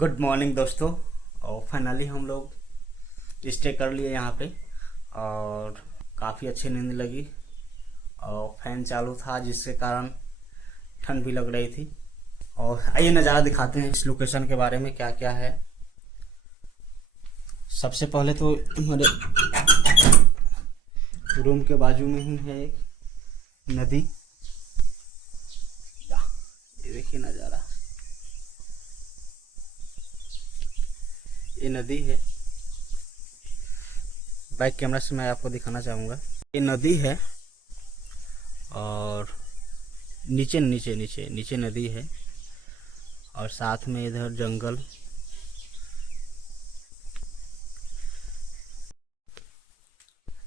Good morning दोस्तों। और finally हम लोग स्टे कर लिए यहाँ पे और काफ़ी अच्छी नींद लगी और फैन चालू था जिसके कारण ठंड भी लग रही थी। और आइए नज़ारा दिखाते हैं इस लोकेशन के बारे में क्या क्या है। सबसे पहले तो हमारे रूम के बाजू में ही है एक नदी। ये देखिए नज़ारा, ये नदी है। बैक कैमरा से मैं आपको दिखाना चाहूँगा। ये नदी है और नीचे नीचे नीचे नीचे नदी है और साथ में इधर जंगल।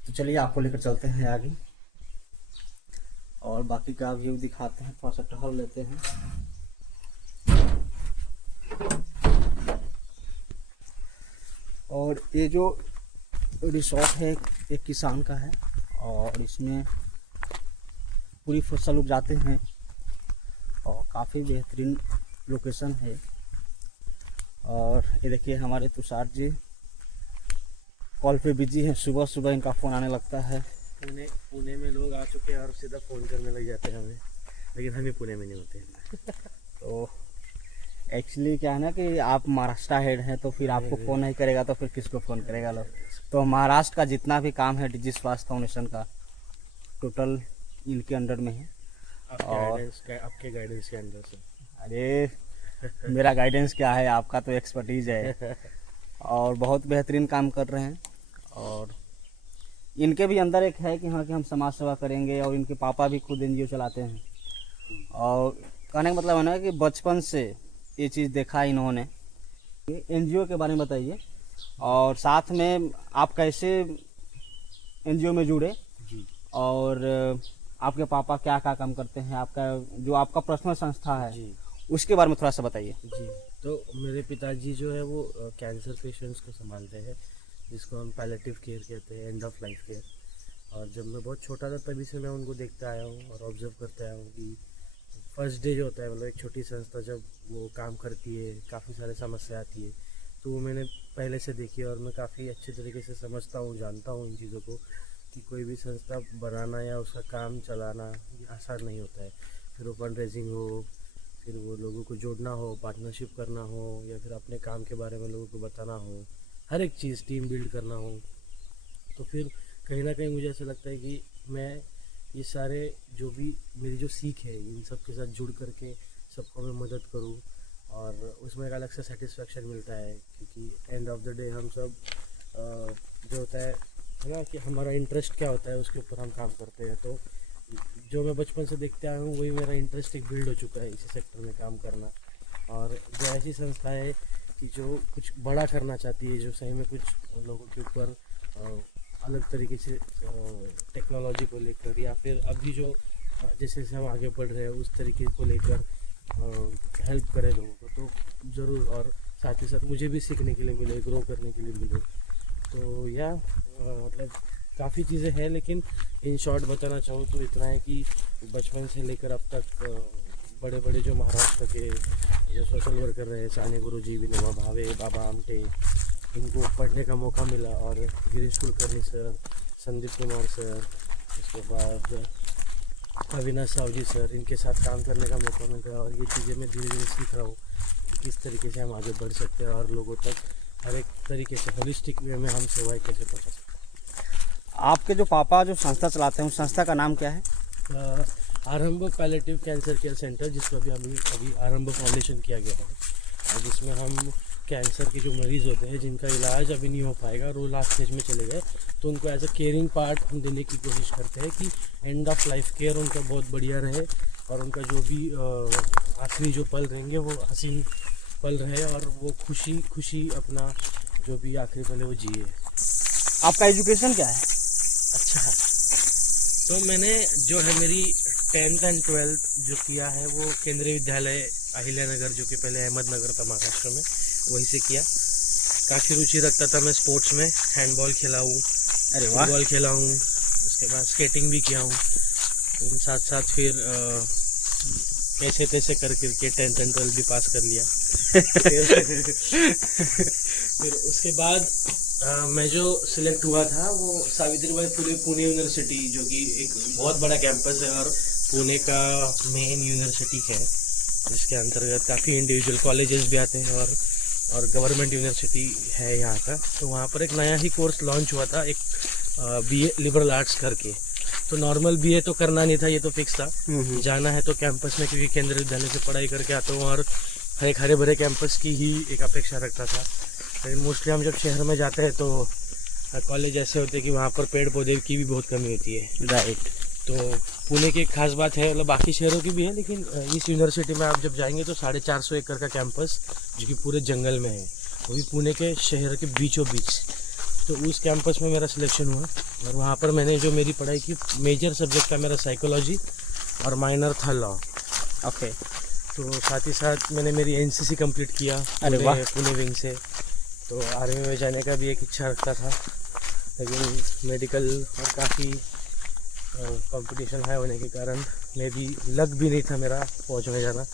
तो चलिए आपको लेकर चलते हैं आगे और बाकी का व्यू दिखाते हैं। थोड़ा सा टहल लेते हैं। और ये जो रिसोर्ट है एक किसान का है और इसमें पूरी फसल उपजाते हैं और काफ़ी बेहतरीन लोकेशन है। और ये देखिए हमारे तुषार जी कॉल पे बिजी हैं। सुबह सुबह इनका फ़ोन आने लगता है। पुणे में लोग आ चुके हैं और सीधा फ़ोन करने लग जाते हैं हमें, लेकिन हम ही पुणे में नहीं होते हैं। तो एक्चुअली क्या है ना कि आप महाराष्ट्र हेड हैं तो फिर आपको फ़ोन नहीं करेगा तो फिर किसको फ़ोन करेगा लोग। तो महाराष्ट्र का जितना भी काम है डिजिस स्वास्थ्य फाउंडेशन का टोटल इनके अंडर में है। आपके गाइडेंस के अंदर से। अरे मेरा गाइडेंस क्या है, आपका तो एक्सपर्टीज़ है। और बहुत बेहतरीन काम कर रहे हैं। और इनके भी अंदर एक है कि हाँ कि हम समाज सेवा करेंगे। और इनके पापा भी खुद एनजीओ चलाते हैं। और कहने का मतलब है ना कि बचपन से ये चीज़ देखा इन्होंने। एनजीओ के बारे में बताइए और साथ में आप कैसे एनजीओ में जुड़े जी। और आपके पापा क्या क्या काम करते हैं, आपका जो आपका पर्सनल संस्था है जी उसके बारे में थोड़ा सा बताइए। जी। तो मेरे पिताजी जो है वो कैंसर पेशेंट्स को संभालते हैं, जिसको हम पैलेटिव केयर कहते हैं, एंड ऑफ लाइफ केयर। और जब मैं बहुत छोटा था तभी से मैं उनको देखता आया हूँ और ऑब्जर्व करता आया हूँ कि फर्स्ट डे जो होता है, मतलब एक छोटी संस्था जब वो काम करती है, काफ़ी सारे समस्या आती है, तो वो मैंने पहले से देखी है और मैं काफ़ी अच्छे तरीके से समझता हूँ, जानता हूँ इन चीज़ों को कि कोई भी संस्था बनाना या उसका काम चलाना आसान नहीं होता है। फिर वो फंड रेजिंग हो, फिर वो लोगों को जोड़ना हो, पार्टनरशिप करना हो, या फिर अपने काम के बारे में लोगों को बताना हो, हर एक चीज़ टीम बिल्ड करना हो। तो फिर कहीं ना कहीं मुझे ऐसा लगता है कि मैं ये सारे जो भी मेरी जो सीख है इन सब के साथ जुड़ करके सबको मैं मदद करूँ और उसमें एक अलग सा सेटिस्फेक्शन मिलता है, क्योंकि एंड ऑफ द डे हम सब जो होता है ना कि हमारा इंटरेस्ट क्या होता है उसके ऊपर हम काम करते हैं। तो जो मैं बचपन से देखते आया हूँ वही मेरा इंटरेस्ट एक बिल्ड हो चुका है इसी सेक्टर में काम करना। और जो ऐसी संस्था है कि जो कुछ बड़ा करना चाहती है, जो सही में कुछ लोगों के ऊपर अलग तरीके से टेक्नोलॉजी को लेकर, या फिर अभी जो जैसे जैसे हम आगे बढ़ रहे हैं उस तरीके को लेकर हेल्प करें लोगों को, तो ज़रूर। और साथ ही साथ मुझे भी सीखने के लिए मिले, ग्रो करने के लिए मिले। तो या मतलब काफ़ी चीज़ें हैं, लेकिन इन शॉर्ट बताना चाहूँ तो इतना है कि बचपन से लेकर अब तक बड़े बड़े जो महाराष्ट्र के जो सोशल वर्कर रहे, साने गुरुजी, विनोबा भावे, बाबा आमटे, इनको पढ़ने का मौका मिला। और गिरीश कुलकर्णी सर, संदीप कुमार सर, उसके बाद अविनाश सावजी सर, इनके साथ काम करने का मौका मिल रहा है। और ये चीज़ें मैं धीरे धीरे सीख रहा हूँ कि किस तरीके से हम आगे बढ़ सकते हैं और लोगों तक हर एक तरीके से होलिस्टिक वे में हम सेवाएं कैसे पहुँचा सकते हैं। आपके जो पापा जो संस्था चलाते हैं उस संस्था का नाम क्या है? आरंभ पैलेटिव कैंसर केयर सेंटर, जिसको अभी आरंभ फाउंडेशन किया गया है, और जिसमें हम कैंसर के जो मरीज़ होते हैं जिनका इलाज अभी नहीं हो पाएगा और वो लास्ट स्टेज में चले गए, तो उनको एज अ केयरिंग पार्ट हम देने की कोशिश करते हैं कि एंड ऑफ लाइफ केयर उनका बहुत बढ़िया रहे और उनका जो भी आखिरी जो पल रहेंगे वो हसीन पल रहे और वो खुशी खुशी अपना जो भी आखिरी पल है वो जिए। आपका एजुकेशन क्या है? अच्छा, तो मैंने जो है मेरी 10th एंड 12th जो किया है वो केंद्रीय विद्यालय अहिल्यानगर, जो कि पहले अहमदनगर था महाराष्ट्र में, वहीं से किया। काफ़ी रुचि रखता था मैं स्पोर्ट्स में, हैंडबॉल खेला हूँ, अरे वाह। फुटबॉल खेला हूँ, उसके बाद स्केटिंग भी किया हूँ। साथ साथ फिर कैसे तैसे कर करके 10th एंड 12th भी पास कर लिया। फिर उसके बाद मैं जो सिलेक्ट हुआ था वो सावित्रीबाई फुले पुणे यूनिवर्सिटी, जो कि एक बहुत बड़ा कैंपस है और पुणे का मेन यूनिवर्सिटी है, जिसके अंतर्गत काफ़ी इंडिविजुअल कॉलेजेस भी आते हैं और गवर्नमेंट यूनिवर्सिटी है यहाँ का। तो वहाँ पर एक नया ही कोर्स लॉन्च हुआ था, एक बीए लिबरल आर्ट्स करके। तो नॉर्मल बीए तो करना नहीं था, ये तो फिक्स था, जाना है तो कैंपस में, क्योंकि केंद्रीय विद्यालय से पढ़ाई करके आता हूँ और एक हरे भरे कैंपस की ही एक अपेक्षा रखता था। लेकिन मोस्टली हम जब शहर में जाते हैं तो कॉलेज ऐसे होते हैं कि वहाँ पर पेड़ पौधे की भी बहुत कमी होती है। राइट। तो पुणे की एक खास बात है, मतलब बाकी शहरों की भी है, लेकिन इस यूनिवर्सिटी में आप जब जाएंगे तो 450 एकड़ का कैंपस, जो कि पूरे जंगल में है, वो भी पुणे के शहर के बीचों बीच। तो उस कैंपस में मेरा सिलेक्शन हुआ और वहाँ पर मैंने जो मेरी पढ़ाई की, मेजर सब्जेक्ट था मेरा साइकोलॉजी और माइनर था लॉ। ओके। तो साथ ही साथ मैंने मेरी एनसीसी कंप्लीट किया पुणे विंग से। तो आर्मी में जाने का भी एक इच्छा रखता था, लेकिन मेडिकल और काफ़ी कंपटीशन हाई होने के कारण मैं भी लग भी नहीं था मेरा फौज में जाना।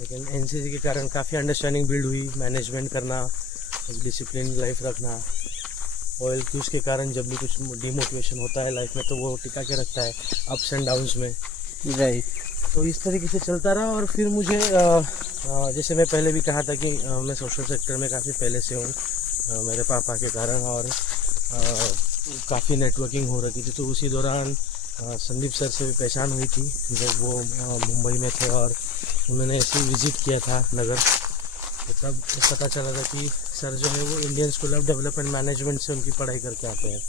लेकिन एनसीसी के कारण काफ़ी अंडरस्टैंडिंग बिल्ड हुई, मैनेजमेंट करना, डिसिप्लिन लाइफ रखना। ऑयल क्यूज के कारण जब भी कुछ डिमोटिवेशन होता है लाइफ में तो वो टिका के रखता है अप्स एंड डाउन्स में। राइट। तो इस तरीके से चलता रहा और फिर मुझे जैसे मैं पहले भी कहा था कि मैं सोशल सेक्टर में काफ़ी पहले से हूँ मेरे पापा के कारण, और काफ़ी नेटवर्किंग हो रही थी। तो उसी दौरान संदीप सर से भी पहचान हुई थी जब वो मुंबई में थे और उन्होंने ऐसे ही विज़िट किया था नगर। तो तब पता चला था कि सर जो है वो Indian school of development management से उनकी पढ़ाई करके आते हैं।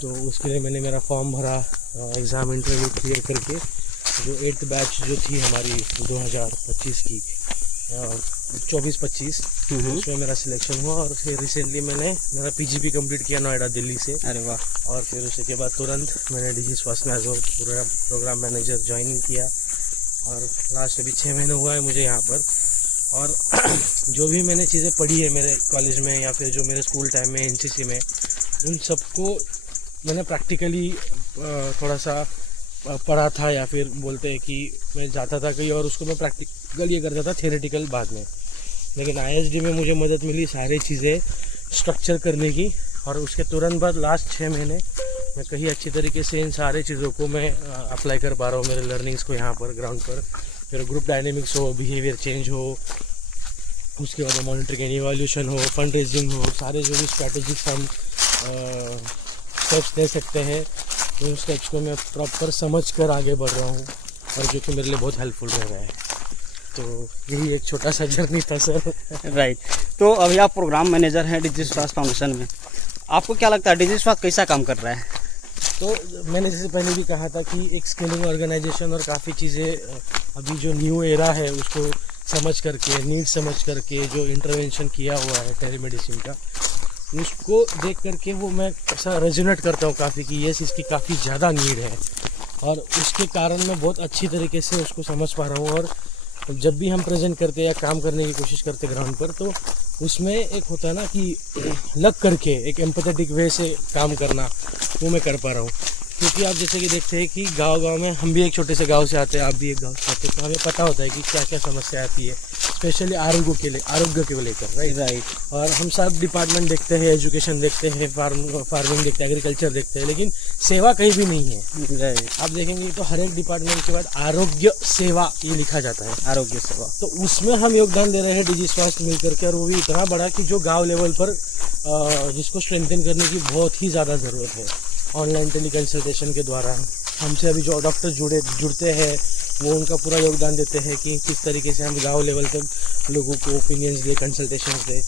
तो उसके लिए मैंने मेरा फॉर्म भरा, एग्ज़ाम इंटरव्यू क्लियर करके जो 8th बैच जो थी हमारी 2025 की 24-25 उसमें मेरा सिलेक्शन हुआ। और फिर रिसेंटली मैंने मेरा पीजीपी कंप्लीट किया नोएडा दिल्ली से। अरे वाह। और फिर उसके बाद तुरंत मैंने डीजी स्वास्थ्य में एज पूरा प्रोग्राम मैनेजर ज्वाइन किया और लास्ट अभी 6 महीने हुआ है मुझे यहाँ पर। और जो भी मैंने चीज़ें पढ़ी है मेरे कॉलेज में या फिर जो मेरे स्कूल टाइम में एनसीसी में, उन सबको मैंने प्रैक्टिकली थोड़ा सा पढ़ा था, या फिर बोलते हैं कि मैं जाता था कहीं और उसको मैं प्रैक्टिकल ये करता था, थियोरेटिकल बाद में। लेकिन आईएसडी में मुझे मदद मिली सारी चीज़ें स्ट्रक्चर करने की, और उसके तुरंत बाद लास्ट 6 महीने मैं कहीं अच्छी तरीके से इन सारे चीज़ों को मैं अप्लाई कर पा रहा हूँ मेरे लर्निंग्स को यहाँ पर ग्राउंड पर। फिर ग्रुप डायनेमिक्स हो, बिहेवियर चेंज हो, उसके बाद मॉनिटरिंग एंड इवैल्यूएशन हो, फंड रेजिंग हो, सारे जो भी स्ट्रैटेजिक्स हम स्टेप्स ले सकते हैं, उन स्टेप्स को मैं प्रॉपर समझ कर आगे बढ़ रहा हूँ, और जो कि मेरे लिए बहुत हेल्पफुल रह रहा है। तो यही एक छोटा सा जर्नी था सर। राइट। तो अभी आप प्रोग्राम मैनेजर हैं डिजिटल स्वास्थ्य फाउंडेशन में, आपको क्या लगता है डिजिटल स्वास्थ्य कैसा काम कर रहा है? तो मैंने जैसे पहले भी कहा था कि एक स्किलिंग ऑर्गेनाइजेशन और काफ़ी चीज़ें अभी जो न्यू एरा है उसको समझ करके, नीड समझ करके जो इंटरवेंशन किया हुआ है टेलीमेडिसिन का, उसको देख करके वो मैं ऐसा रेजोनेट करता हूँ काफ़ी कि यस इसकी काफ़ी ज़्यादा नीड है, और उसके कारण मैं बहुत अच्छी तरीके से उसको समझ पा रहा हूँ। और जब भी हम प्रेजेंट करते हैं या काम करने की कोशिश करते ग्राउंड पर, तो उसमें एक होता है ना कि लग करके एक एम्पैथेटिक वे से काम करना, वो मैं कर पा रहा हूँ। क्योंकि आप जैसे कि देखते हैं कि गांव-गांव में, हम भी एक छोटे से गांव से आते हैं, आप भी एक गांव से आते हैं, तो हमें पता होता है कि क्या क्या समस्या आती है, स्पेशली आरोग्य के लेकर, राइट। और हम सब डिपार्टमेंट देखते हैं, एजुकेशन देखते हैं, फार्मिंग देखते हैं, एग्रीकल्चर देखते हैं, लेकिन सेवा कहीं भी नहीं है। राइट। आप देखेंगे तो हर एक डिपार्टमेंट के बाद आरोग्य सेवा ये लिखा जाता है, आरोग्य सेवा। तो उसमें हम योगदान दे रहे हैं डिजी स्वास्थ्य मिल करके, और वो भी इतना बड़ा कि जो गाँव लेवल पर जिसको स्ट्रेंथन करने की बहुत ही ज़्यादा ज़रूरत है। ऑनलाइन टेली कंसल्टेशन के द्वारा हमसे अभी जो डॉक्टर जुड़ते हैं वो उनका पूरा योगदान देते हैं कि किस तरीके से हम गांव लेवल तक लोगों को ओपिनियंस दे, कंसल्टेशंस दे,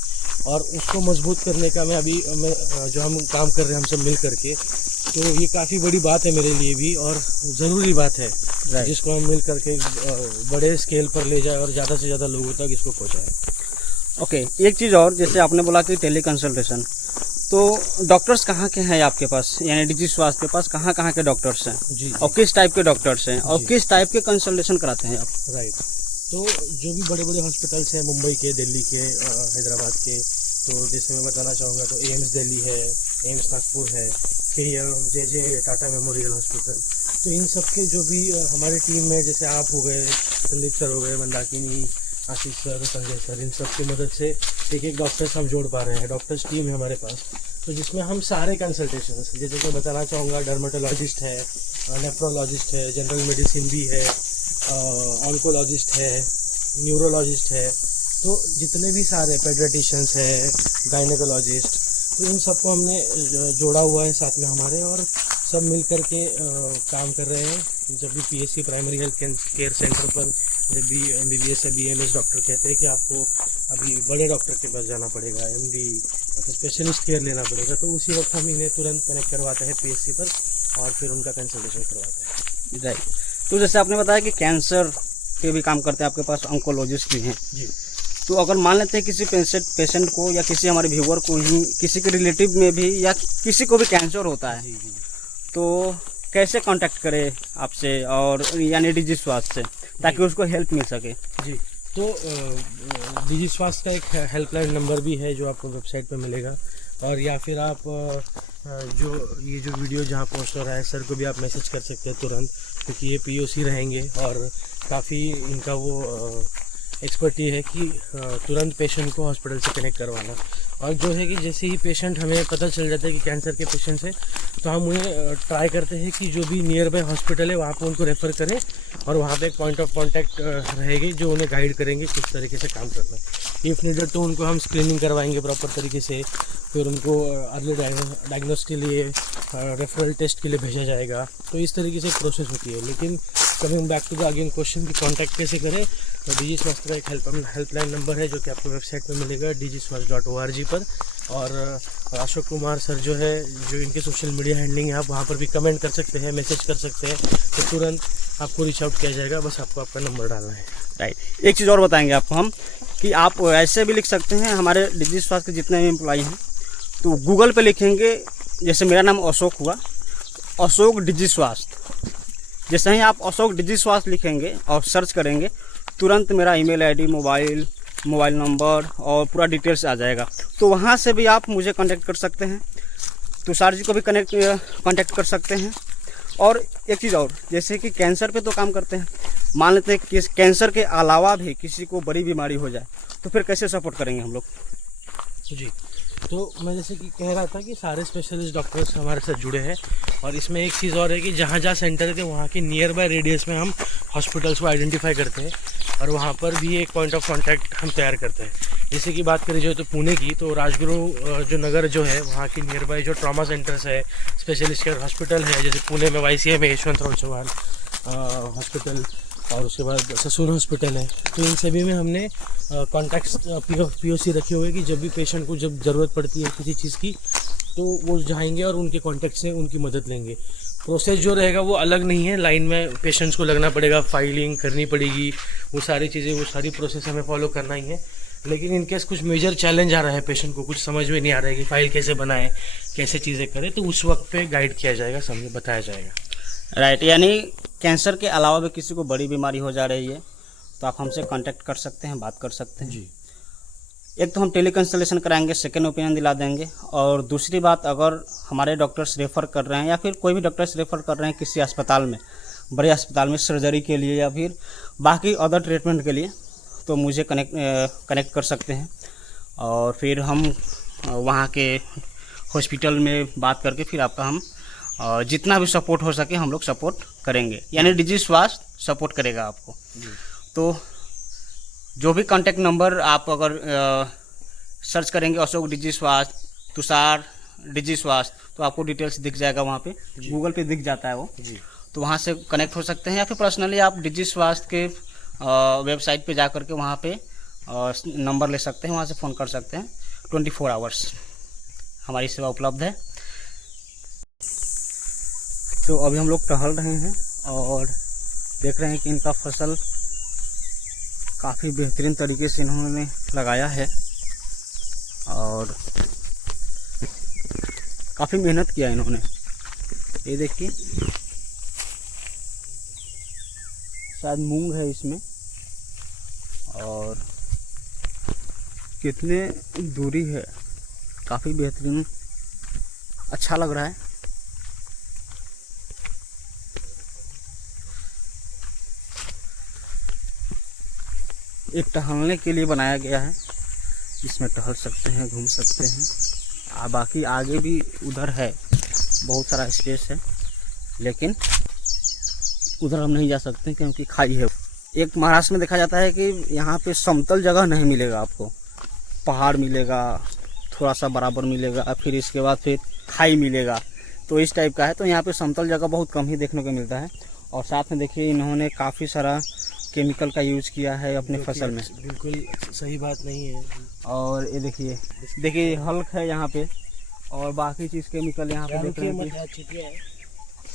और उसको मजबूत करने का मैं जो हम काम कर रहे हैं हम सब मिल करके, तो ये काफ़ी बड़ी बात है मेरे लिए भी और ज़रूरी बात है, जिसको हम मिल करके बड़े स्केल पर ले जाए और ज़्यादा से ज़्यादा लोगों तक इसको पहुँचाए। ओके, एक चीज़ और, जैसे आपने बोला कि टेली कंसल्टेशन, तो डॉक्टर्स कहाँ के हैं आपके पास, यानी डिजिटल स्वास्थ्य के पास कहाँ के डॉक्टर्स हैं? जी। और किस टाइप के डॉक्टर्स हैं और किस टाइप के कंसल्टेशन कराते हैं आप? राइट। तो जो भी बड़े बड़े हॉस्पिटल्स हैं, मुंबई के, दिल्ली के, हैदराबाद के, तो जैसे मैं बताना चाहूँगा तो एम्स दिल्ली है, एम्स नागपुर है, KM, JJ Tata memorial hospital, तो इन सब के जो भी हमारी टीम में, जैसे आप हो गए, संदीप सर हो गए, मंदाकिनी, आशीष सर, संजय सर, इन सब की मदद से एक एक डॉक्टर्स हम जोड़ पा रहे हैं। डॉक्टर्स टीम है हमारे पास, तो जिसमें हम सारे कंसल्टेशन, जैसे कि बताना चाहूँगा, डर्मेटोलॉजिस्ट है, नेफ्रोलॉजिस्ट है, जनरल मेडिसिन भी है, ऑन्कोलॉजिस्ट है, न्यूरोलॉजिस्ट है, तो जितने भी सारे पेडियाट्रिशियंस है, गायनेकोलॉजिस्ट, तो इन सबको हमने जोड़ा हुआ है साथ में हमारे, और सब मिल कर के काम कर रहे हैं। जब भी PHC primary health care centre पर जब भी एमबीबीएस या बीएमएस डॉक्टर कहते हैं कि आपको अभी बड़े डॉक्टर के पास जाना पड़ेगा, एमडी स्पेशलिस्ट केयर लेना पड़ेगा, तो उसी वक्त हम इन्हें तुरंत कनेक्ट करवाते हैं पीएचसी पर और फिर उनका कंसल्टेशन करवाते हैं। राइट। तो जैसे आपने बताया कि कैंसर के भी काम करते हैं, आपके पास ऑन्कोलॉजिस्ट भी हैं जी। तो अगर मान लेते हैं किसी पेशेंट को या किसी हमारे व्यूअर को ही, किसी के रिलेटिव में भी या किसी को भी कैंसर होता है, जी। तो कैसे कांटेक्ट करे आपसे, और यानी डिजी स्वास्थ्य से, ताकि उसको हेल्प मिल सके? जी, तो डिजी स्वास्थ्य का एक हेल्पलाइन नंबर भी है जो आपको वेबसाइट पे मिलेगा, और या फिर आप जो वीडियो जहाँ पोस्ट हो रहा है सर को भी आप मैसेज कर सकते हैं तुरंत, क्योंकि ये पीओसी रहेंगे और काफ़ी इनका वो एक्सपर्टी है कि तुरंत पेशेंट को हॉस्पिटल से कनेक्ट करवाना। और जो है कि जैसे ही पेशेंट, हमें पता चल जाता है कि कैंसर के पेशेंट है, तो हम उन्हें ट्राई करते हैं कि जो भी नियर बाय हॉस्पिटल है वहाँ पर उनको रेफ़र करें, और वहाँ पे एक पॉइंट ऑफ कांटेक्ट रहेगी जो उन्हें गाइड करेंगे किस तरीके से काम करना है। इफ़ नीडेड तो उनको हम स्क्रीनिंग करवाएंगे प्रॉपर तरीके से, फिर उनको अर्ली डायग्नोस के लिए रेफरल टेस्ट के लिए भेजा जाएगा। तो इस तरीके से एक प्रोसेस होती है। लेकिन coming back to the again question कि कॉन्टैक्ट कैसे करें, तो डिजी स्वास्थ्य का एक हेल्पलाइन नंबर है जो कि आपको वेबसाइट पर मिलेगा digiswasth.org पर। और अशोक कुमार सर जो है, जो इनके सोशल मीडिया हैंडलिंग है, आप वहाँ पर भी कमेंट कर सकते हैं, मैसेज कर सकते हैं, तो तुरंत आपको रीच आउट किया जाएगा। बस आपको आपका नंबर डालना है। राइट। एक चीज़ और बताएंगे आपको हम कि आप ऐसे भी लिख सकते हैं, हमारे डिजी स्वास्थ्य के जितने भी एम्प्लॉई हैं तो गूगल पे लिखेंगे, जैसे मेरा नाम अशोक हुआ, अशोक डिजी स्वास्थ्य, जैसे ही आप अशोक डिजी स्वास्थ्य लिखेंगे और सर्च करेंगे, तुरंत मेरा ईमेल आईडी, मोबाइल नंबर और पूरा डिटेल्स आ जाएगा। तो वहाँ से भी आप मुझे कांटेक्ट कर सकते हैं, तुषार जी को भी कांटेक्ट कर सकते हैं। और एक चीज़ और, जैसे कि कैंसर पे तो काम करते हैं, मान लेते हैं कि कैंसर के अलावा भी किसी को बड़ी बीमारी हो जाए, तो फिर कैसे सपोर्ट करेंगे हम लोग? जी, तो मैं जैसे कि कह रहा था कि सारे स्पेशलिस्ट डॉक्टर्स हमारे साथ जुड़े हैं, और इसमें एक चीज़ और है कि जहाँ जहाँ सेंटर थे वहाँ के नियर बाय रेडियस में हम हॉस्पिटल्स को आइडेंटिफाई करते हैं, और वहाँ पर भी एक पॉइंट ऑफ कांटेक्ट हम तैयार करते हैं। जैसे कि बात करें जो तो पुणे की, तो राजगुरु जो नगर जो है, वहाँ की नियर बाय जो ट्रॉमा सेंटर्स है, स्पेशलिस्ट केयर हॉस्पिटल है, जैसे पुणे में YCM है, यशवंतराव चौहान हॉस्पिटल, और उसके बाद ससून हॉस्पिटल है। तो इन सभी में हमने कॉन्टैक्ट्स POC रखे हुए कि जब भी पेशेंट को जब ज़रूरत पड़ती है किसी चीज़ की, तो वो जाएंगे और उनके कॉन्टैक्ट से उनकी मदद लेंगे। प्रोसेस जो रहेगा वो अलग नहीं है, लाइन में पेशेंट्स को लगना पड़ेगा, फाइलिंग करनी पड़ेगी, वो सारी चीज़ें, वो सारी प्रोसेस हमें फॉलो करना ही है। लेकिन इनकेस कुछ मेजर चैलेंज आ रहा है, पेशेंट को कुछ समझ में नहीं आ रहा है कि फ़ाइल कैसे बनाएं, कैसे चीज़ें करें, तो उस वक्त पे गाइड किया जाएगा, समझे बताया जाएगा। राइट। यानी कैंसर के अलावा भी किसी को बड़ी बीमारी हो जा रही है तो आप हमसे कांटेक्ट कर सकते हैं, बात कर सकते हैं जी। एक तो हम टेली कंसल्टेशन कराएंगे, सेकेंड ओपिनियन दिला देंगे, और दूसरी बात, अगर हमारे डॉक्टर्स रेफ़र कर रहे हैं या फिर कोई भी डॉक्टर्स रेफ़र कर रहे हैं किसी अस्पताल में, बड़े अस्पताल में सर्जरी के लिए या फिर बाकी अदर ट्रीटमेंट के लिए, तो मुझे कनेक्ट कर सकते हैं, और फिर हम वहाँ के हॉस्पिटल में बात करके फिर आपका हम जितना भी सपोर्ट हो सके हम लोग सपोर्ट करेंगे। यानी डिजी स्वास्थ्य सपोर्ट करेगा आपको। तो जो भी कांटेक्ट नंबर आप अगर सर्च करेंगे अशोक डिजी स्वास्थ्य, तुषार डिजी स्वास्थ्य, तो आपको डिटेल्स दिख जाएगा, वहाँ पे गूगल पे दिख जाता है वो जी। तो वहाँ से कनेक्ट हो सकते हैं, या फिर पर्सनली आप डिजी स्वास्थ्य के वेबसाइट पे जा करके वहाँ पे नंबर ले सकते हैं, वहाँ से फ़ोन कर सकते हैं। 24 आवर्स हमारी सेवा उपलब्ध है। तो अभी हम लोग टहल रहे हैं और देख रहे हैं कि इनका फसल काफ़ी बेहतरीन तरीके से इन्होंने लगाया है और काफ़ी मेहनत किया इन्होंने। ये देखिए, शायद मूंग है इसमें, और कितने दूरी है, काफ़ी बेहतरीन, अच्छा लग रहा है। एक टहलने के लिए बनाया गया है, इसमें टहल सकते हैं, घूम सकते हैं। बाकी आगे भी उधर है, बहुत सारा स्पेस है, लेकिन उधर हम नहीं जा सकते क्योंकि खाई है। एक महाराष्ट्र में देखा जाता है कि यहाँ पे समतल जगह नहीं मिलेगा आपको, पहाड़ मिलेगा, थोड़ा सा बराबर मिलेगा, फिर इसके बाद फिर खाई मिलेगा, तो इस टाइप का है। तो यहाँ पे समतल जगह बहुत कम ही देखने को मिलता है। और साथ में देखिए इन्होंने काफ़ी सारा केमिकल का यूज़ किया है अपने फसल में, बिल्कुल सही बात नहीं है। और ये देखिए हल्क है यहाँ पे, और बाकी चीज़ केमिकल यहाँ पे देख रहे हैं कि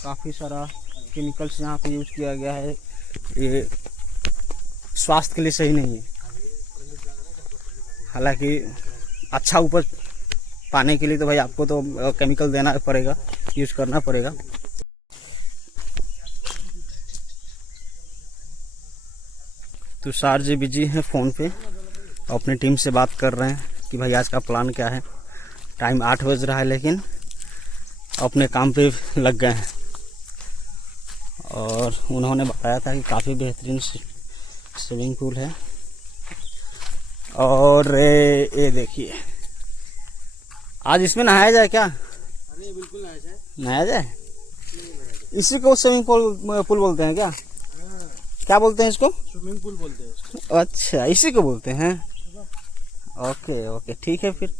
काफ़ी सारा केमिकल्स यहाँ पे यूज़ किया गया है। ये स्वास्थ्य के लिए सही नहीं है। हालांकि अच्छा उपज पाने के लिए तो भाई आपको तो केमिकल देना पड़ेगा, यूज़ करना पड़ेगा। तुषार जी बिजी हैं फ़ोन पे, अपनी टीम से बात कर रहे हैं कि भाई आज का प्लान क्या है। टाइम 8 बज रहा है, लेकिन अपने काम पे लग गए हैं। और उन्होंने बताया था कि काफ़ी बेहतरीन स्विमिंग पूल है। और ये देखिए, आज इसमें नहाया जाए क्या? अरे बिल्कुल नहाया जाए। इसी को स्विमिंग पूल बोलते हैं क्या? क्या बोलते हैं इसको? स्विमिंग पूल बोलते हैं उसको। अच्छा, इसी को बोलते हैं। ओके ओके, ठीक है, फिर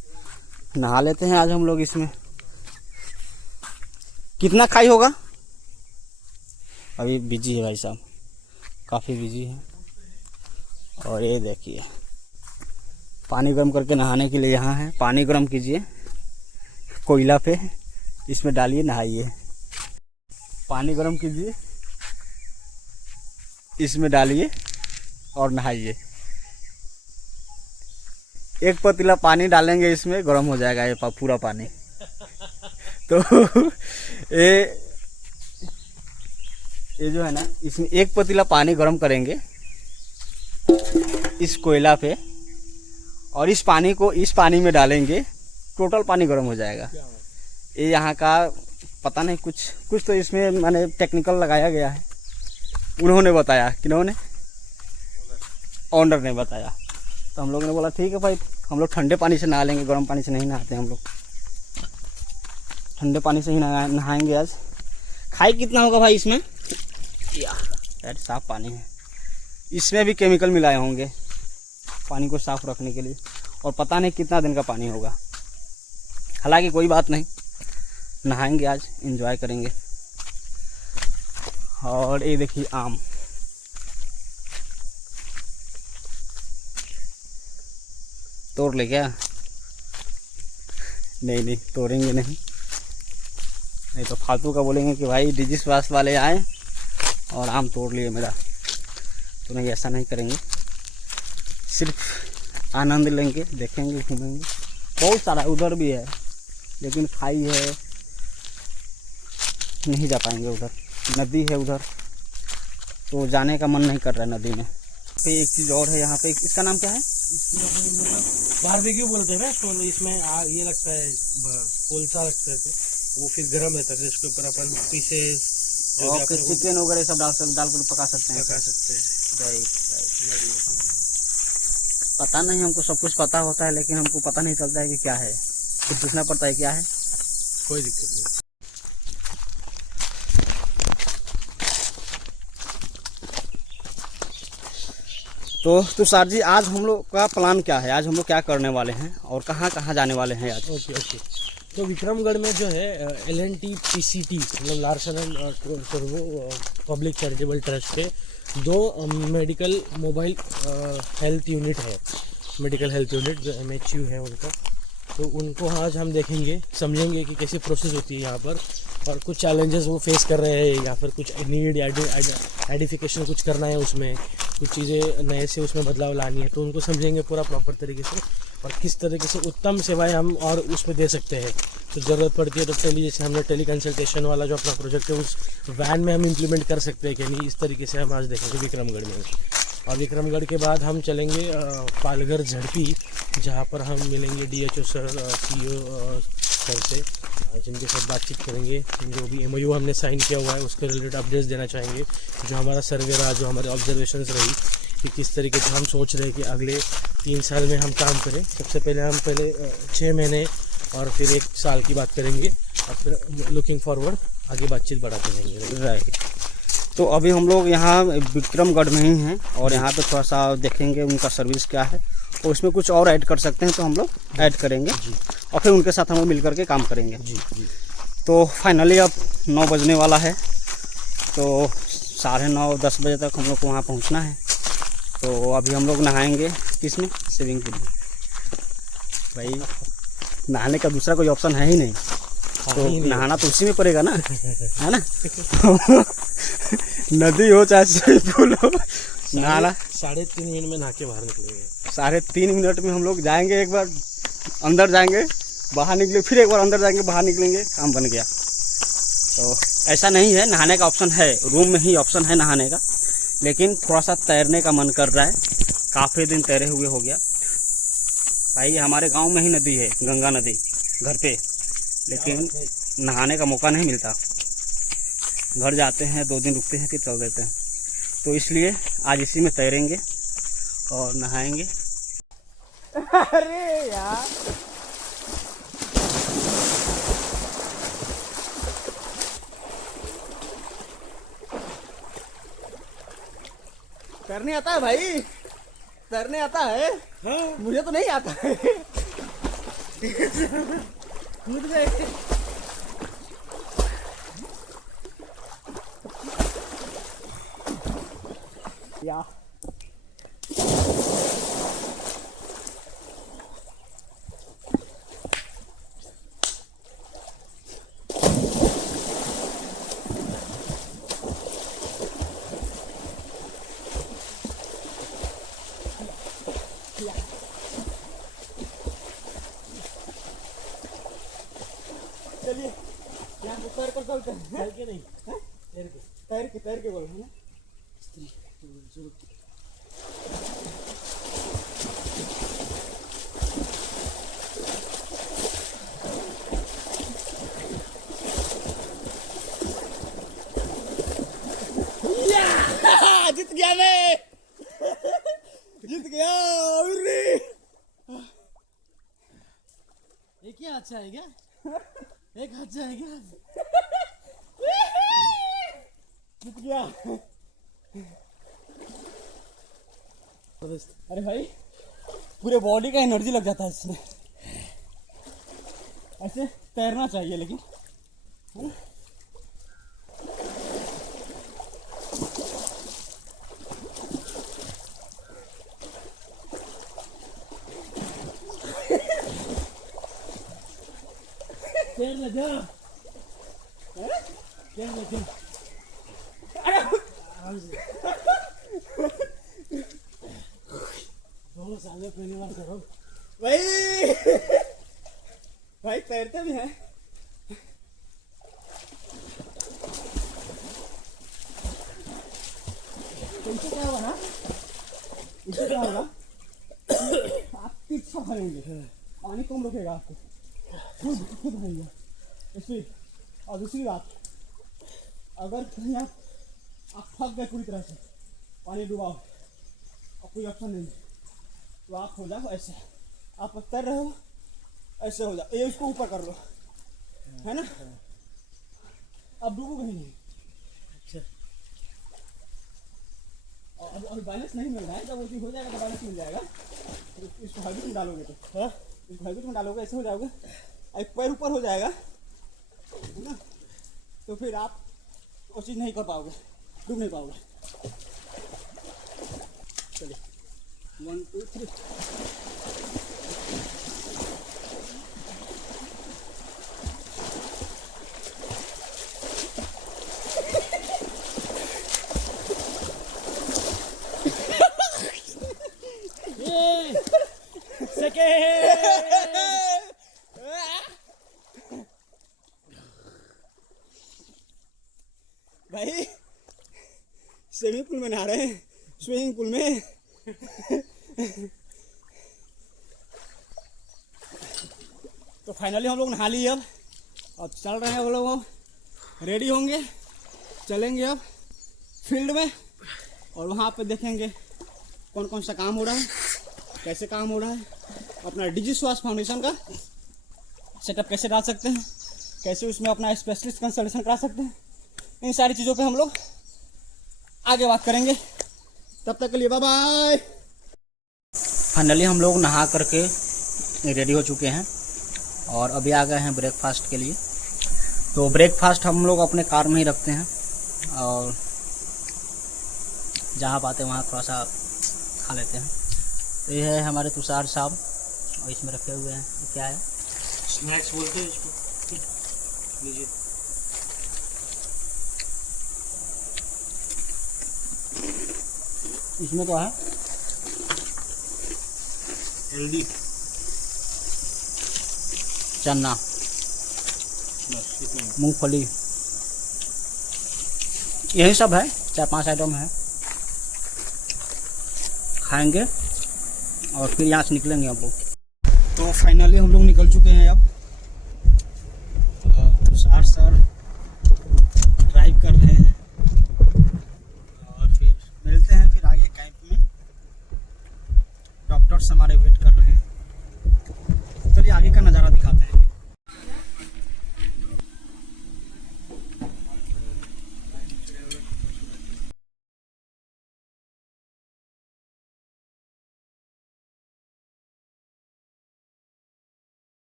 नहा लेते हैं आज हम लोग इसमें। कितना खाई होगा? अभी बिजी है भाई साहब, काफ़ी बिजी है। और ये देखिए पानी गर्म करके नहाने के लिए यहाँ है। पानी गर्म कीजिए कोयला पे, इसमें डालिए, नहाइए। पानी गर्म कीजिए, इसमें डालिए और नहाइए। एक पतीला पानी डालेंगे इसमें, गर्म हो जाएगा ये पूरा पानी। तो ये जो है ना, इसमें एक पतीला पानी गर्म करेंगे इस कोयला पे, और इस पानी में डालेंगे, टोटल पानी गर्म हो जाएगा। ये यहाँ का पता नहीं, कुछ तो इसमें मैंने टेक्निकल लगाया गया है, उन्होंने बताया। किन्होंने? ओनर ने बताया। तो हम लोगों ने बोला ठीक है भाई, हम लोग ठंडे पानी से नहा लेंगे, गर्म पानी से नहीं नहाते हम लोग, ठंडे पानी से ही नहाएंगे आज। खाई कितना होगा भाई इसमें? यार साफ पानी है, इसमें भी केमिकल मिलाए होंगे पानी को साफ रखने के लिए, और पता नहीं कितना दिन का पानी होगा। हालांकि कोई बात नहीं, नहाएंगे आज, एंजॉय करेंगे। और ये देखिए आम, तोड़ ले क्या? नहीं तोड़ेंगे नहीं तो फालतू का बोलेंगे कि भाई डिजी स्वास्थ्य वाले आए और आम तोड़ लिए मेरा। तो नहीं, ऐसा नहीं करेंगे, सिर्फ आनंद लेंगे, देखेंगे, घूमेंगे। बहुत सारा उधर भी है, लेकिन खाई है, नहीं जा पाएंगे उधर। नदी है उधर, तो जाने का मन नहीं कर रहा है नदी में। पे एक चीज़ और है यहाँ पे, इसका नाम क्या है? बारबेक्यू बोलते हैं ना इसको। इसमें ये लगता है, कोलसा लगता है, वो फिर गर्म रहता है, इसके ऊपर अपन पीसेस चिकन वगैरह सब डाल कर पका सकते हैं। राइट। पता नहीं, हमको सब कुछ पता होता है, लेकिन हमको पता नहीं चलता है कि क्या है, फिर पूछना पड़ता है क्या है। कोई दिक्कत नहीं। तो तुषार जी, आज हम लोग का प्लान क्या है? आज हम लोग क्या करने वाले हैं और कहाँ कहाँ जाने वाले हैं आज? ओके। तो विक्रमगढ़ में जो है LNTPCT मतलब Larsen and Toubro public charitable trust के 2 मेडिकल मोबाइल हेल्थ यूनिट है, मेडिकल हेल्थ यूनिट जो MHU है उनका। तो उनको आज हम देखेंगे, समझेंगे कि कैसी प्रोसेस होती है यहाँ पर, और कुछ चैलेंजेस वो फेस कर रहे हैं, या फिर कुछ नीड एडिफिकेशन कुछ करना है, उसमें कुछ चीज़ें नए से उसमें बदलाव लानी है। तो उनको समझेंगे पूरा प्रॉपर तरीके से, और किस तरीके से उत्तम सेवाएं हम और उसमें दे सकते हैं। तो ज़रूरत पड़ती है तो जैसे हमने टेली कंसल्टेशन वाला जो अपना प्रोजेक्ट है उस वैन में हम इम्प्लीमेंट कर सकते हैं कि नहीं, इस तरीके से हम आज देखेंगे विक्रमगढ़ में। और विक्रमगढ़ के बाद हम चलेंगे पालघर झड़पी, जहाँ पर हम मिलेंगे DHO सर, CEO सर से, जिनके साथ बातचीत करेंगे। जो भी MOU हमने साइन किया हुआ है उसके रिलेटेड अपडेट्स देना चाहेंगे, जो हमारा सर्वे रहा, जो हमारे ऑब्जर्वेशंस रही, कि किस तरीके से हम सोच रहे हैं कि अगले 3 साल में हम काम करें। सबसे पहले हम 6 महीने और फिर 1 साल की बात करेंगे और फिर लुकिंग फॉरवर्ड आगे बातचीत बढ़ाते रहेंगे। राइट। तो अभी हम लोग यहाँ विक्रमगढ़ में ही हैं और यहाँ पे थोड़ा सा देखेंगे उनका सर्विस क्या है और उसमें कुछ और ऐड कर सकते हैं तो हम लोग ऐड करेंगे जी और फिर उनके साथ हम लोग मिल करके काम करेंगे। जी जी। तो फाइनली अब 9 बजने वाला है, तो 9:30 10 बजे तक हम लोग को वहाँ पहुँचना है। तो अभी हम लोग नहाएंगे किस में, स्विमिंग पूल में। भाई नहाने का दूसरा कोई ऑप्शन है ही नहीं, तो नहाना तो उसी में पड़ेगा ना, है ना। नदी हो चाहे स्विमिंग पूल हो, नहाना। 3.5 मिनट में नहा के बाहर निकलेंगे। 3.5 मिनट में हम लोग जाएंगे, एक बार अंदर जाएंगे बाहर निकले, फिर एक बार अंदर जाएंगे बाहर निकलेंगे, काम बन गया। तो ऐसा नहीं है, नहाने का ऑप्शन है, रूम में ही ऑप्शन है नहाने का, लेकिन थोड़ा सा तैरने का मन कर रहा है। काफ़ी दिन तैरे हुए हो गया भाई। हमारे गांव में ही नदी है, गंगा नदी घर पे, लेकिन नहाने का मौका नहीं मिलता। घर जाते हैं 2 दिन रुकते हैं फिर चल देते हैं। तो इसलिए आज इसी में तैरेंगे और नहाएंगे। अरे यार तैरने आता है भाई, तैरने आता है। हाँ? मुझे तो नहीं आता है। कूद गए या चलिए यहाँ से तैर कर चलते हैं। तैर के नहीं, तैर के बोल है ना। जीत गया मैं, जीत गया। ये क्या अच्छा है क्या? एक अच्छा है क्या? जीत गया। अरे भाई पूरे बॉडी का एनर्जी लग जाता है इसमें। ऐसे तैरना चाहिए लेकिन, है ना? तैर लगा, तैर लगा। बहुत साल पहली बार कर रहा हूँ भाई। भाई तैरते भी हैं। तो इससे क्या होगा ना, इससे क्या होगा, आप पीछा भरेंगे, पानी कम रुकेगा आपको, खुद भरेंगे। इसलिए और दूसरी बात, अगर कहीं आप फंस गए पूरी तरह से, पानी डुबाओ और कोई ऑप्शन नहीं, तो आप हो जाओ ऐसे, आप तैर रहे हो ऐसे हो जाओ, ये उसको ऊपर कर लो, है ना। अब डूबोगे ही नहीं। अच्छा, और अभी बैलेंस नहीं मिल रहा है, जब वो चीज़ हो जाएगा तो बैलेंस मिल जाएगा। इसको हाइब्रिड में डालोगे तो, हाँ इसको हाइब्रिड में डालोगे ऐसे हो जाओगे, एक पैर ऊपर हो जाएगा, है ना। तो फिर आप वो चीज़ नहीं कर पाओगे, डूब नहीं पाओगे। चलिए 1 2 3। भाई स्विमिंग पूल में नहा रहे हैं, स्विमिंग पूल में। तो फाइनली हम लोग नहा लिए अब चल रहे हैं। वो लोग रेडी होंगे, चलेंगे अब फील्ड में और वहाँ पे देखेंगे कौन कौन सा काम हो रहा है, कैसे काम हो रहा है, अपना डिजी स्वास्थ्य फाउंडेशन का सेटअप कैसे डाल सकते हैं, कैसे उसमें अपना स्पेशलिस्ट कंसल्टेशन करा सकते हैं, इन सारी चीज़ों पे हम लोग आगे बात करेंगे। तब तक के लिए बाय बाय। फाइनली हम लोग नहा करके रेडी हो चुके हैं और अभी आ गए हैं ब्रेकफास्ट के लिए। तो ब्रेकफास्ट हम लोग अपने कार में ही रखते हैं और जहाँ पाते वहाँ थोड़ा सा खा लेते हैं। तो ये है हमारे तुषार साहब और इसमें रखे हुए हैं, क्या है, स्नैक्स बोलते हैं इसको, लीजिए। इसमें तो है हेल्दी चना, मूंगफली, यही सब है, 4-5 आइटम है। खाएंगे और फिर यहाँ से निकलेंगे हम लोग। तो फाइनली हम लोग निकल चुके हैं अब। तुषार सर ड्राइव कर रहे हैं और फिर मिलते हैं फिर आगे कैंप में। डॉक्टर्स हमारे वेट कर रहे हैं। चलिए आगे का नज़ारा दिखाते हैं।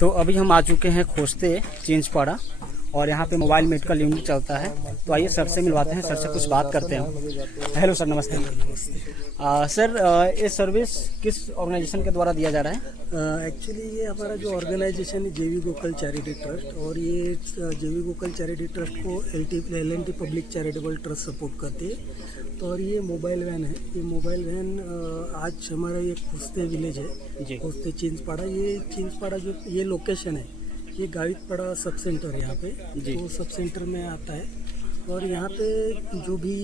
तो अभी हम आ चुके हैं खोस्ते चिंचपाड़ा और यहाँ पे मोबाइल मेडिकल यूनिट चलता है। तो आइए सर से मिलवाते हैं, सर से कुछ बात करते हैं। हेलो सर, नमस्ते। सर ये सर्विस किस ऑर्गेनाइजेशन के द्वारा दिया जा रहा है? एक्चुअली ये हमारा जो ऑर्गेनाइजेशन है जेवी गोकल चैरिटी ट्रस्ट, और ये जेवी गोकल चैरिटी ट्रस्ट को LNT public charitable trust support करती है। तो और ये मोबाइल वैन है। ये मोबाइल वैन आज हमारा ये खोस्ते विलेज है, खोस्ते चिंचपाड़ा। ये चिंचपाड़ा जो ये लोकेशन है, ये गावितपाड़ा सब सेंटर है यहाँ पे, तो सब सेंटर में आता है। और यहाँ पे जो भी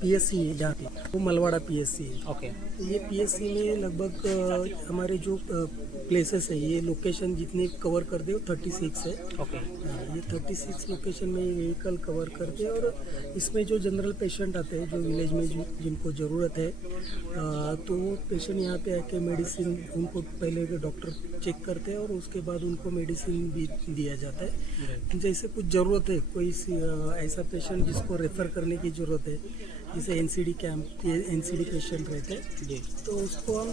PSC है जहाँ पे, वो मलवाड़ा PSC है। ओके। ये PSC में लगभग हमारे जो प्लेसेस है, ये लोकेशन जितने कवर कर दे वो 36 है। ओके। ये 36 लोकेशन में ये व्हीकल कवर करते हैं। और इसमें जो जनरल पेशेंट आते हैं जो विलेज में जिनको ज़रूरत है, तो वो पेशेंट यहाँ पे आके मेडिसिन, उनको पहले डॉक्टर चेक करते हैं और उसके बाद उनको मेडिसिन भी दिया जाता है। जैसे कुछ ज़रूरत है, कोई ऐसा पेशेंट जिसको रेफ़र करने की ज़रूरत है, जैसे NCD कैंप, NCD पेशेंट रहते हैं, तो उसको हम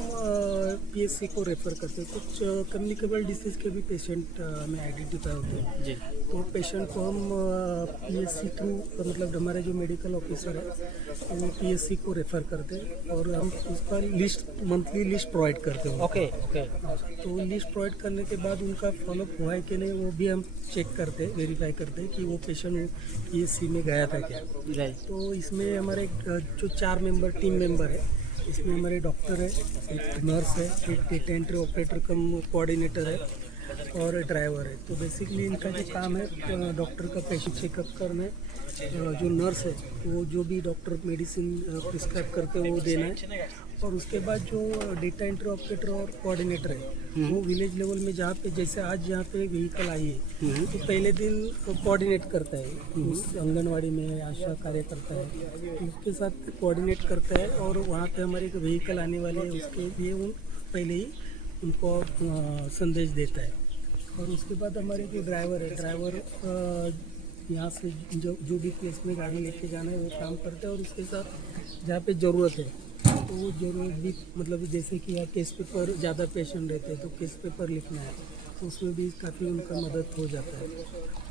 PSC को रेफ़र करते हैं। कुछ कम्युनिकेबल डिसीज़ के भी पेशेंट हमें आइडेंटिफाई होते हैं जी, तो पेशेंट को हम PSC थ्रू, मतलब हमारे जो मेडिकल ऑफिसर है वो PSC को रेफ़र करते हैं और हम उसका लिस्ट, मंथली लिस्ट प्रोवाइड करते हैं। ओके। ओके। तो लिस्ट प्रोवाइड करने के बाद उनका फॉलोअप हुआ है कि नहीं, वो भी हम चेक करते हैं, वेरीफाई करते हैं कि वो पेशेंट PSC में गया था क्या। तो इसमें हमारे जो 4 मेंबर टीम मेंबर है, इसमें हमारे डॉक्टर है, एक नर्स है, एक डेटा एंट्री ऑपरेटर कम कोऑर्डिनेटर है और ड्राइवर है। तो बेसिकली इनका जो काम है, डॉक्टर का पेशेंट चेकअप करना, जो नर्स है वो जो भी डॉक्टर मेडिसिन प्रिस्क्राइब करते हैं वो देना है, और उसके बाद जो डेटा एंट्री ऑपरेटर और कोऑर्डिनेटर है वो विलेज लेवल में, जहाँ पे जैसे आज यहाँ पे व्हीकल आई है तो पहले दिन कोऑर्डिनेट करता है उस आंगनवाड़ी में, आशा कार्यकर्ता है, उसके साथ कोऑर्डिनेट करता है और वहाँ पे हमारे एक व्हीकल आने वाले हैं उसके लिए वो पहले ही उनको संदेश देता है। और उसके बाद हमारे जो ड्राइवर है, ड्राइवर यहाँ से जो भी केस में गाड़ी लेके जाना है वो काम करते हैं। और उसके साथ जहाँ पे ज़रूरत है तो वो ज़रूरत भी, मतलब जैसे कि यहाँ केस पेपर ज़्यादा पेशेंट रहते हैं तो केस पेपर लिखना है, तो उसमें भी काफ़ी उनका मदद हो जाता है।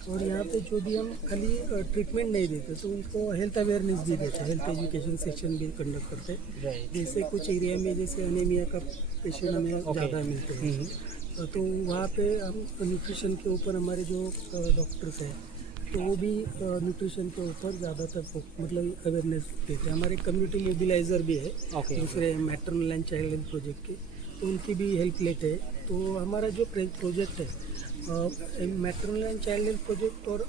और यहाँ पे जो भी हम खाली ट्रीटमेंट नहीं देते तो उनको हेल्थ अवेयरनेस भी देते हैं, हेल्थ एजुकेशन सेक्शन भी कंडक्ट करते हैं। जैसे कुछ एरिया में जैसे एनीमिया का पेशेंट हमें ज़्यादा मिलते हैं, तो वहाँ पे हम न्यूट्रिशन के ऊपर हमारे जो डॉक्टर्स हैं तो वो भी न्यूट्रिशन के ऊपर ज़्यादातर मतलब अवेयरनेस देते हैं। हमारे कम्युनिटी मोबिलाइज़र भी है ओके दूसरे maternal and child health project के, तो उनकी भी हेल्प लेते हैं। तो हमारा जो प्रोजेक्ट है maternal and child health project और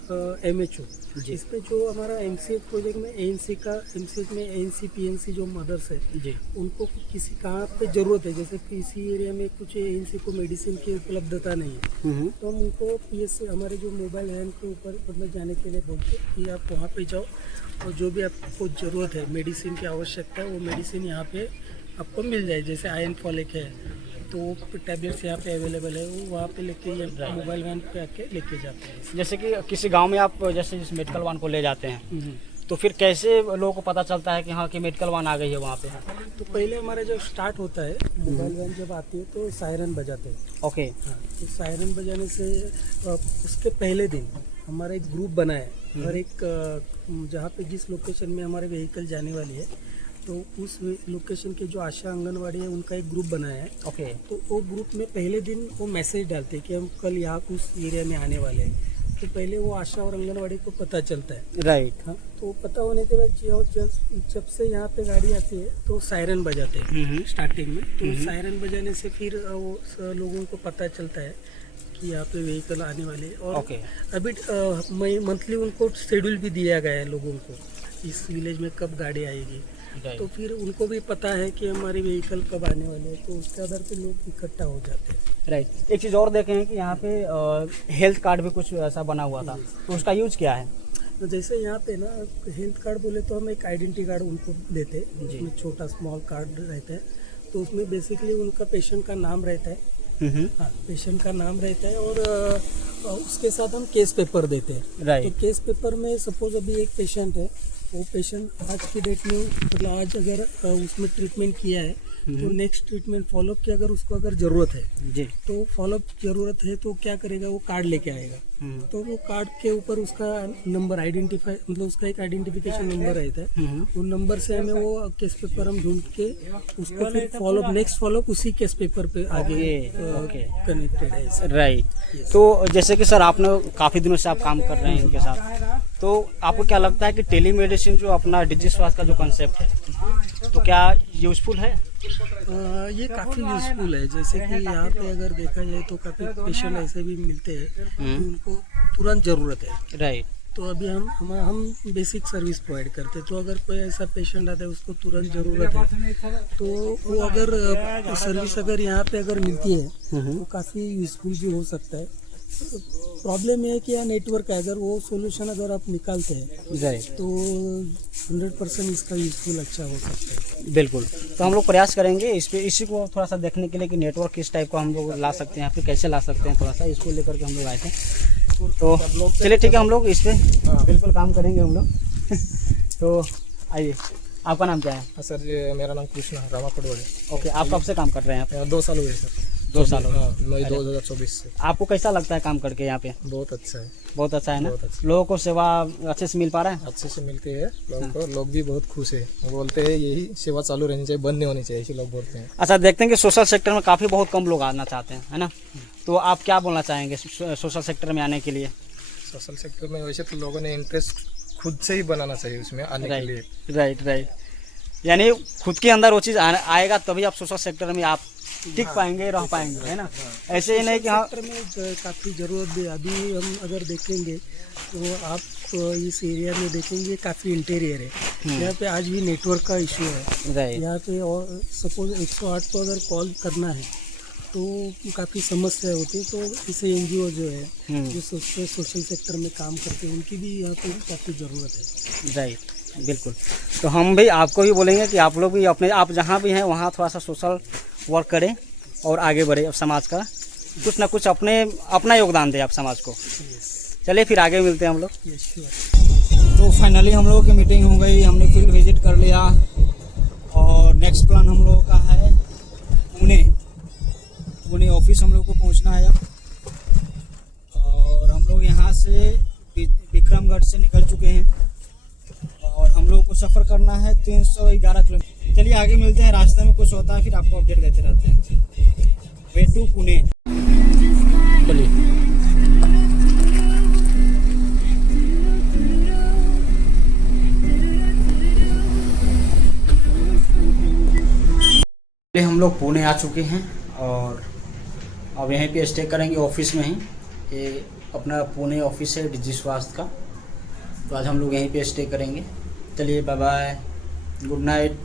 MHO, इसमें जो हमारा MCH प्रोजेक्ट में MCH में ANC PNC जो मदर्स है जी उनको किसी कहाँ पे ज़रूरत है, जैसे किसी एरिया में कुछ ANC को मेडिसिन की उपलब्धता नहीं है, तो हम उनको PSC हमारे जो मोबाइल वैन के ऊपर मतलब जाने के लिए बोलते हैं कि आप वहाँ पे जाओ और जो भी आपको ज़रूरत है मेडिसिन की आवश्यकता है वो मेडिसिन यहाँ पे आपको मिल जाए। जैसे आयरन फॉलिक है तो वो टैबलेट्स यहाँ पे अवेलेबल है, वो वहाँ पे लेके ये मोबाइल वैन पे आके लेके जाते हैं। जैसे कि किसी गांव में आप जैसे जिस मेडिकल वान को ले जाते हैं तो फिर कैसे लोगों को पता चलता है कि हाँ कि मेडिकल वान आ गई है वहाँ पे? तो पहले हमारा जब स्टार्ट होता है मोबाइल वैन जब आती है तो सायरन बजाते हैं। ओके हाँ, तो सायरन बजाने से उसके पहले दिन हमारा एक ग्रुप बना है और एक जहाँ पे जिस लोकेशन में हमारे व्हीकल जाने वाली है तो उस लोकेशन के जो आशा आंगनवाड़ी है उनका एक ग्रुप बनाया है। ओके तो वो ग्रुप में पहले दिन वो मैसेज डालते हैं कि हम कल यहाँ उस एरिया में आने वाले हैं, तो पहले वो आशा और आंगनवाड़ी को पता चलता है। राइट हाँ, तो पता होने के बाद जब से यहाँ पे गाड़ी आती है तो सायरन बजाते हैं स्टार्टिंग में। तो सायरन बजाने से फिर वो लोगों को पता चलता है कि यहाँ पे व्हीकल आने वाले हैं। और ओके अभी मंथली उनको शेड्यूल भी दिया गया है लोगों को, इस विलेज में कब गाड़ी आएगी, तो फिर उनको भी पता है कि हमारे व्हीकल कब आने वाले हैं, तो उसके आधार पे लोग इकट्ठा हो जाते हैं। राइट। एक चीज़ और देखें हैं कि यहाँ पे हेल्थ कार्ड भी कुछ ऐसा बना हुआ था, तो उसका यूज क्या है? तो जैसे यहाँ पे ना हेल्थ कार्ड बोले तो हम एक आइडेंटिटी कार्ड उनको देते हैं, जिसमें छोटा स्मॉल कार्ड रहता है। तो उसमें बेसिकली उनका पेशेंट का नाम रहता है, हाँ पेशेंट का नाम रहता है और उसके साथ हम केस पेपर देते हैं। राइट। तो केस पेपर में सपोज अभी एक पेशेंट है, वो पेशेंट आज की डेट में मतलब आज अगर उसमें ट्रीटमेंट किया है तो नेक्स्ट ट्रीटमेंट फॉलोअप की अगर उसको अगर ज़रूरत है जी तो फॉलोअप ज़रूरत है तो क्या करेगा, वो कार्ड लेके आएगा। तो वो कार्ड के ऊपर उसका नंबर आइडेंटिफाई मतलब उसका एक आइडेंटिफिकेशन नंबर रहता है, वो नंबर से हमें वो केस पेपर हम ढूंढ के उसको फिर फॉलोअप नेक्स्ट फॉलोअप उसी केस पेपर पे आगे कनेक्टेड है। राइट। तो जैसे कि सर आपने काफ़ी दिनों से आप काम कर रहे हैं इनके साथ, तो आपको क्या लगता है कि टेली मेडिसिन जो अपना डिजिटल स्वास्थ्य का जो कंसेप्ट है तो क्या यूजफुल है? ये काफ़ी यूजफुल है। जैसे कि यहाँ पे अगर देखा जाए तो काफ़ी पेशेंट ऐसे भी मिलते हैं कि उनको तुरंत ज़रूरत है। राइट। तो अभी हम बेसिक सर्विस प्रोवाइड करते हैं, तो अगर कोई ऐसा पेशेंट आता है उसको तुरंत ज़रूरत है तो वो अगर सर्विस अगर यहाँ पे अगर मिलती है तो काफ़ी यूजफुल भी हो सकता है। प्रॉब्लम ये है कि यहाँ नेटवर्क है, अगर वो सोल्यूशन अगर आप निकालते हैं राइट तो 100% इसका यूजफुल अच्छा हो सकता है। बिल्कुल। तो हम लोग प्रयास करेंगे इस पे, इसी को थोड़ा सा देखने के लिए कि नेटवर्क किस टाइप का हम लोग ला सकते हैं, फिर कैसे ला सकते हैं, थोड़ा सा इसको लेकर के हम लोग आए थे। तो चलिए ठीक है, हम लोग इस पर बिल्कुल काम करेंगे हम लोग। तो आइए, आपका नाम क्या है? सर जी मेरा नाम कृष्णा रामा पटवाड़ी। ओके, आप कब से काम कर रहे हैं यहाँ 2 साल हुए सर। 2 साल हो गए। हाँ, मई 2024 से। आपको कैसा लगता है काम करके यहाँ पे? बहुत अच्छा है, बहुत अच्छा है ना? बहुत अच्छा। लोगों को सेवा अच्छे से मिल पा रहा है? अच्छे से मिलती है लोगों को, लोग भी बहुत खुश है, बोलते हैं यही सेवा चालू रहनी चाहिए, बंद नहीं होनी चाहिए, ऐसे लोग बोलते हैं। अच्छा, देखते हैं कि सोशल सेक्टर में काफ़ी बहुत कम लोग आना चाहते हैं, है ना? तो आप क्या बोलना चाहेंगे सोशल सेक्टर में आने के लिए? सोशल सेक्टर में वैसे तो लोगों ने इंटरेस्ट खुद से ही बनाना चाहिए उसमें आने के लिए। राइट। यानी खुद के अंदर वो चीज़ आएगा तभी आप सोशल सेक्टर में आप टिक पाएंगे, रह पाएंगे, है ना? ऐसे ही नहीं कि हाँ सेक्टर में काफ़ी ज़रूरत भी। अभी हम अगर देखेंगे तो आप इस एरिया में देखेंगे काफ़ी इंटीरियर है, यहाँ पे आज भी नेटवर्क का इशू है। राइट। यहाँ पे और सपोज 108 को अगर कॉल करना है तो काफ़ी समस्या होती है, तो इसे NGO जो है जो सोशल सेक्टर में काम करते हैं उनकी भी यहाँ पे काफ़ी ज़रूरत है। राइट, बिल्कुल। तो हम भी आपको भी बोलेंगे कि आप लोग भी अपने, आप जहाँ भी हैं वहाँ थोड़ा सा सोशल वर्क करें और आगे बढ़े, समाज का कुछ ना कुछ अपना योगदान दें आप समाज को। चलिए फिर आगे मिलते हैं हम लोग। तो फाइनली हम लोगों की मीटिंग हो गई, हमने फील्ड विजिट कर लिया और नेक्स्ट प्लान हम लोगों का है पुणे ऑफिस हम लोग को पहुंचना है और हम लोग यहाँ से विक्रमगढ़ से निकल चुके हैं और हम लोग को सफ़र करना है 311 किलोमीटर। चलिए आगे मिलते हैं, रास्ते में कुछ होता है फिर आपको अपडेट देते रहते हैं। Way to Pune. चलिए हम लोग पुणे आ चुके हैं और अब यहीं पे स्टे करेंगे ऑफिस में ही। ये अपना पुणे ऑफिस है डिजी स्वास्थ्य का, तो आज हम लोग यहीं पे स्टे करेंगे। चलिए बाय बाय, गुड नाइट।